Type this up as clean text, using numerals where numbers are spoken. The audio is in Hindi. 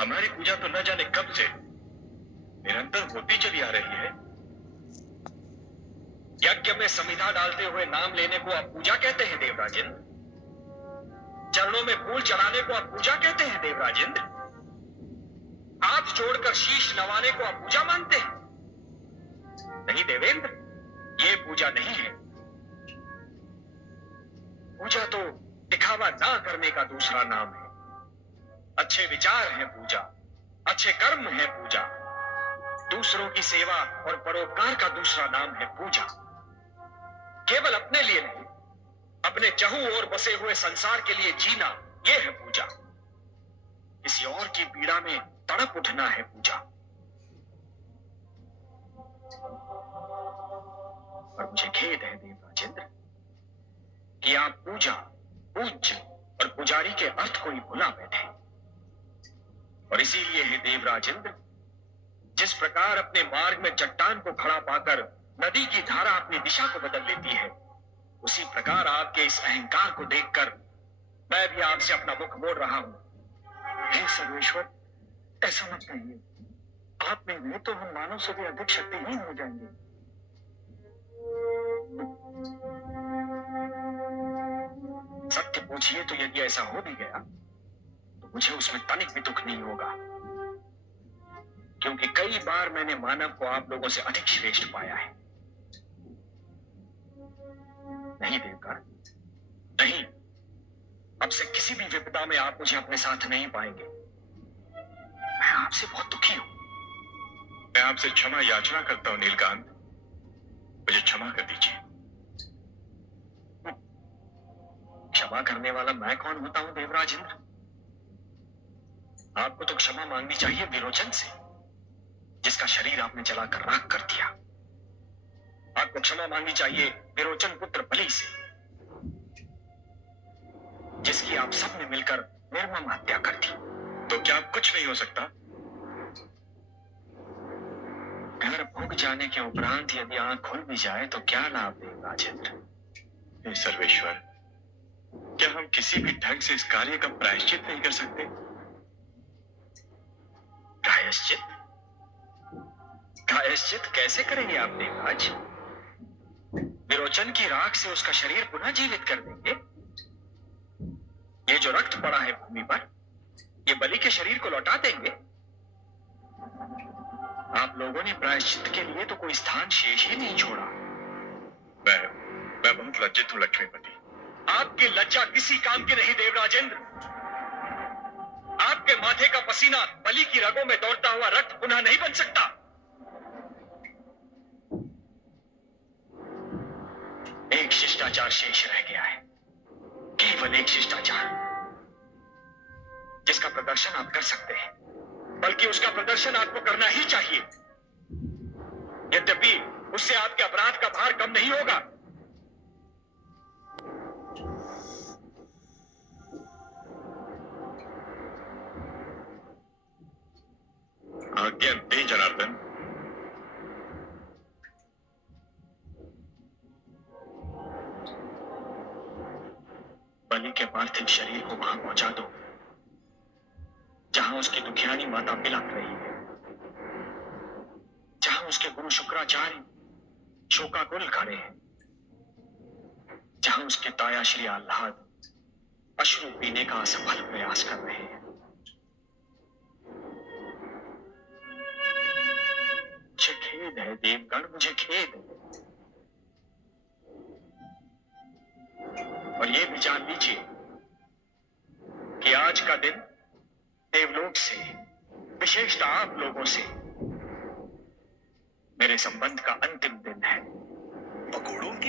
हमारी पूजा तो न जाने कब से निरंतर होती चली आ रही है। यज्ञ में समिधा डालते हुए नाम लेने को आप पूजा कहते हैं देवराजेंद्र? चरणों में फूल चढ़ाने को आप पूजा कहते हैं देवराजेंद्र? हाथ जोड़कर शीश नवाने को आप पूजा मानते हैं? नहीं देवेंद्र, ये पूजा नहीं है। पूजा तो दिखावा ना करने का दूसरा नाम है। अच्छे विचार है पूजा, अच्छे कर्म है पूजा। दूसरों की सेवा और परोपकार का दूसरा नाम है पूजा। केवल अपने लिए नहीं, अपने चहु ओर बसे हुए संसार के लिए जीना, यह है पूजा। किसी और की पीड़ा में तड़प उठना है पूजा। और मुझे खेद है देवराजेंद्र कि आप पूजा, पूज्य और पुजारी के अर्थ को ही भुला बैठे। और इसीलिए है देवराजेंद्र, जिस प्रकार अपने मार्ग में चट्टान को खड़ा पाकर नदी की धारा अपनी दिशा को बदल लेती है, उसी प्रकार आपके इस अहंकार को देखकर मैं भी आपसे अपना मुख मोड़ रहा हूं। हे सर्वेश्वर, ऐसा मत कहिए। आप में नहीं तो हम मानव से भी अधिक शक्तिहीन हो जाएंगे। सत्य पूछिए तो यदि ऐसा हो भी गया तो मुझे उसमें तनिक भी दुख नहीं होगा, क्योंकि कई बार मैंने मानव को आप लोगों से अधिक श्रेष्ठ पाया है। नहीं देवगण, नहीं, अब से किसी भी विपदा में आप मुझे अपने साथ नहीं पाएंगे। मैं आपसे बहुत दुखी हूं। मैं आपसे क्षमा याचना करता हूं नीलकांत, मुझे क्षमा कर दीजिए। क्षमा करने वाला मैं कौन होता हूं देवराजेंद्र? आपको तो क्षमा मांगनी चाहिए विरोचन से, जिसका शरीर आपने जलाकर राख कर दिया। आपको क्षमा मांगनी चाहिए विरोचन पुत्र बलि से, जिसकी आप सब ने मिलकर निर्मम हत्या कर दी। तो क्या अब कुछ नहीं हो सकता? घर भूख जाने के उपरांत यदि आंख खुल भी जाए तो क्या लाभ देवराजेंद्र? हे सर्वेश्वर, क्या हम किसी भी ढंग से इस कार्य का प्रायश्चित नहीं कर सकते? प्रायश्चित? प्रायश्चित कैसे करेंगे आप देवराज? विरोचन की राख से उसका शरीर पुनः जीवित कर देंगे? ये जो रक्त पड़ा है भूमि पर, ये बलि के शरीर को लौटा देंगे? आप लोगों ने प्रायश्चित के लिए तो कोई स्थान शेष ही नहीं छोड़ा। मैं बहुत लज्जित हूं लक्ष्मीपति। आपकी लज्जा किसी काम की नहीं देवराजेंद्र। आपके माथे का पसीना बलि की रगों में दौड़ता हुआ रक्त पुनः नहीं बन सकता। एक शिष्टाचार शेष रह गया है, केवल एक शिष्टाचार, जिसका प्रदर्शन आप कर सकते हैं, बल्कि उसका प्रदर्शन आपको करना ही चाहिए। यद्यपि उससे आपके अपराध का भार कम नहीं होगा। आज्ञा दे जनार्दन। बलि के पार्थिव शरीर को वहां पहुंचा दो जहां उसकी दुखियानी माता बिलख रही है, जहां उसके गुरु शुक्राचार्य शोकाकुल खड़े हैं, जहां उसके ताया श्री आह्लाद अश्रु पीने का असफल प्रयास कर रहे हैं। मुझे खेद है देवगण, मुझे खेद है। और ये भी जान लीजिए कि आज का दिन देवलोक से, विशेषतः आप लोगों से, मेरे संबंध का अंतिम दिन है। पकोड़ों की